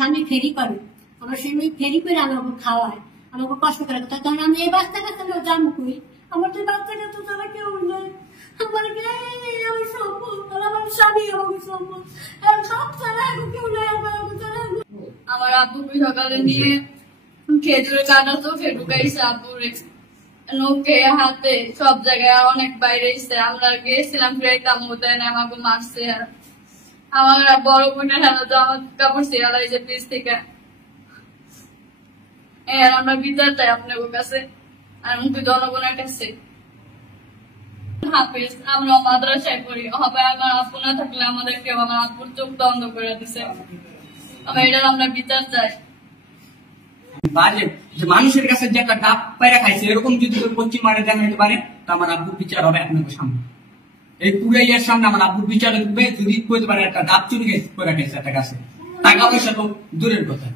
স্বামী ফেরি করে, আমার স্বামী ফেরি করে আমাকে খাওয়ায়, আমাকে কষ্ট করে। তখন আমি এই বাচ্চা কাচ্চা জানবো কই, আমার তো বাচ্চা কাচ্চা তারা কেউ নেই, আমার আমি সম্ভব, আমার স্বামী আমাকে সম্ভব, সব ছাড়া কেউ নেই আমার। আমার আব্বু সকালে নিয়ে খেজুরের কাটা চোখে ঢুকাইছে, আব্বুর নৌকে হাতে সব জায়গায় অনেক বাইরে এসছে। আমরা গেছিলাম ফিরাইতাম, দেয় না, আমাকে মারছে। আমার বড় বোনের হাতে জামা কাপড় ছিঁড়ালাইছে পিস থেকে। আমরা বিচার চাই আপনার কাছে আর মুখে জনগণের কাছে। হাফিজ, আমরা মাদ্রাসায় পড়ি, হবে আমার আব্বু না থাকলে আমাদেরকে আমার আব্বুর চোখ বন্ধ করে দিছে। এটার আমরা বিচার চাই। বাজে যে মানুষের কাছে যে একটা ডাব পায়রা খাইছে, এরকম যদি পশ্চিম মারে দেখাইতে পারে তো আমার আব্বুর বিচার হবে আপনাদের সামনে। এই পুরো ইয়ার সামনে আমার আব্বুর বিচার হবে যদি কইতে পারে একটা ডাব চুরি করে খাইছে একটা কাছে, টাকা পয়সা তো দূরের কথা।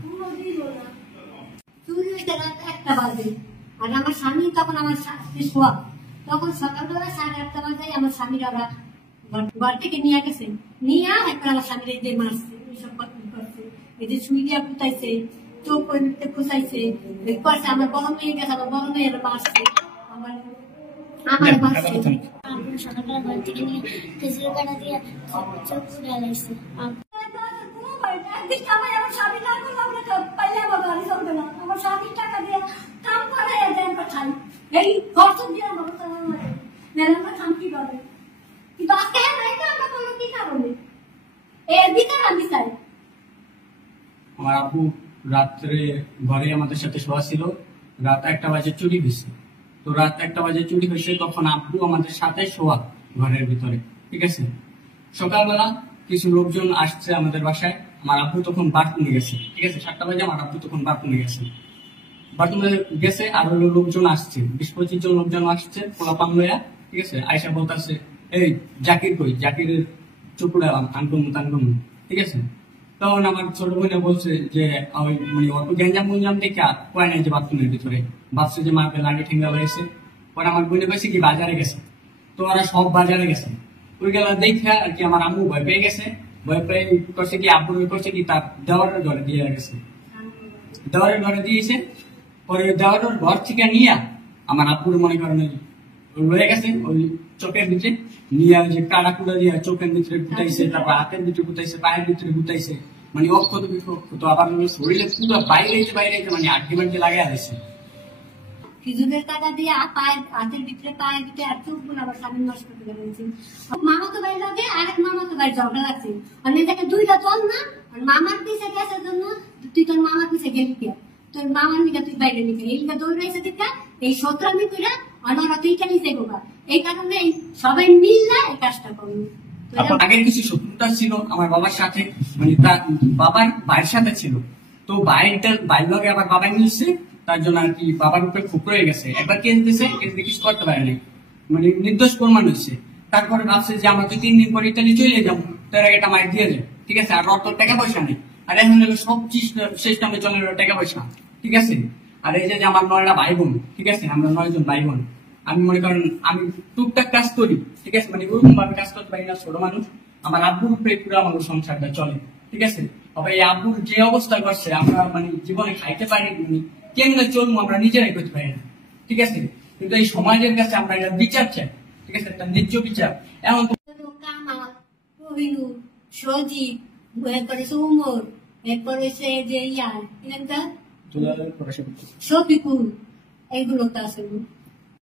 একটা বাজে আর আমার স্বামী তখন আমার শোয়া, তখন সকালবেলা 8:30 বাজে আমার স্বামীরা ঘর থেকে নিয়ে গেছে, নিয়ে একবার আমার স্বামীর এই যে মারছে, এইসব করছে, এই যে সুই দিয়া পুতাইছে, চোখ করে খুঁচাইছে, করছে। আমার বড় মেয়ে গেছে, আমার বড় মেয়ের মারছে, আমার মারছে। সকালবেলা ঘর থেকে নিয়ে খেজুরের কাটা দিয়ে চোখ ফুটে লাগছে। আমার স্বামী টাকা দিয়ে কাম করে খাই, এই খরচ দিয়ে আমরা খাম কি করে, কিন্তু আজকে আমরা কোনো কি কারণে এর ভিতরে আমি চাই। আমার আব্বু রাত্রে ঘরে আমাদের সাথে শোয়া ছিল, রাত 1টা বাজে চুরি হয়েছে। তো রাত 1টা বাজে চুরি হয়েছে, তখন আব্বু আমাদের সাথে শোয়া ঘরের ভিতরে, ঠিক আছে। সকালবেলা কিছু লোকজন আসছে আমাদের বাসায়, আমার আব্বু তখন বাথরুমে গেছে, ঠিক আছে। 7টা বাজে আমার আব্বু তখন বাথরুমে গেছে, বাথরুমে গেছে। আর লোকজন আসছে, 20-25 জন লোকজন আসছে পোলাপান লইয়া, ঠিক আছে। আয়সা বলতেছে, এই জাকির কই, জাকিরের চুপুরা তানকম, ঠিক আছে। তখন আমার ছোট বোনে বলছে যে ওই মানে অত গ্যাঞ্জাম গুঞ্জাম দেখে কয় নাই যে বাথরুমের ভিতরে, ভাবছে যে মাকে লাঠি ঠেঙ্গা হয়েছে। পরে আমার বোনে কইছে কি বাজারে গেছে, তো ওরা সব বাজারে গেছে। ওই গেলা দেখে আর কি আমার আম্মু ভয় পেয়ে গেছে, ভয় পেয়ে করছে কি আব্বু করছে কি তার দেওয়ারের ঘরে দিয়ে গেছে, দেওয়ারের ঘরে দিয়েছে। পরে দেওয়ারের ঘর থেকে নিয়ে আমার আব্বুর মনে করেন রয়ে গেছে ওই চোখের নিচে নিয়ে, যে কাড়া কুড়া দিয়ে চোখের ভিতরে গুটাইছে, তারপর হাতের ভিতরে গুটাইছে, পায়ের ভিতরে গুটাইছে, মানে অক্ষত বিক্ষত। আবার শরীরে পুরো বাইরে মানে আটটি বাড়িতে লাগিয়ে আসছে। খেজুরের কাটা দিয়ে হাতের ভিতরে পায়ের ভিতরে আর চোখ গুলো আবার স্বামী নষ্ট করে ফেলেছে। মামাতো বাড়ির লগে আরেক মামাতো বাড়ির ঝগড়া লাগছে, মানে দেখে দুইটা চল না, মামার পিছিয়ে গেছে জন্য তুই তোর মামার পিছিয়ে গেলি কে, তোর মামার নিকা তুই বাইরে নিকে এই দৌড় রয়েছে দেখা এই সত্রামি করে অনারা তুই খেলি যাবো। এই কারণে সবাই মিললে এই কাজটা করবো। আগের কিছু শত্রুতা ছিল আমার বাবার সাথে, মানে তার বাবার ভাইয়ের সাথে ছিল। তো ভাইয়ের লগে আবার বাবাই মিলছে, তার জন্য আর কি বাবার উপরে খুব রয়ে গেছে। একবার কেস দিছে, কেস দিয়ে কিছু করতে পারেনি, মানে নির্দোষ প্রমাণ হয়েছে। তারপরে ভাবছে যে আমরা তো 3 দিন পরে ইতালি চলে যাবো, তার আগে এটা মাইক দিয়ে দেয়, ঠিক আছে। আর অত টাকা পয়সা নেই, আর এখন হলো সব শেষ নামে চলে টাকা পয়সা, ঠিক আছে। আর এই যে আমার 9টা ভাই বোন, ঠিক আছে, আমরা 9 জন ভাই বোন। আমি মনে করেন আমি টুকটাক কাজ করি, ঠিক আছে, মানে ওরকম ভাবে কাজ করতে পারি না, ছোট মানুষ। আমার আব্বুর উপরে পুরো আমার সংসারটা চলে, ঠিক আছে। তবে এই আব্বুর যে অবস্থা করছে, আমরা মানে জীবনে খাইতে পারি, কেমনে চলবো আমরা নিজেরাই করতে পারি না, ঠিক আছে। কিন্তু এই সমাজের কাছে আমরা এটা বিচার চাই, ঠিক আছে, একটা ন্যায্য বিচার। এমন সজীব, এরপরে উমর, এরপরে সে যে শফিকুল, এইগুলো তো আছে।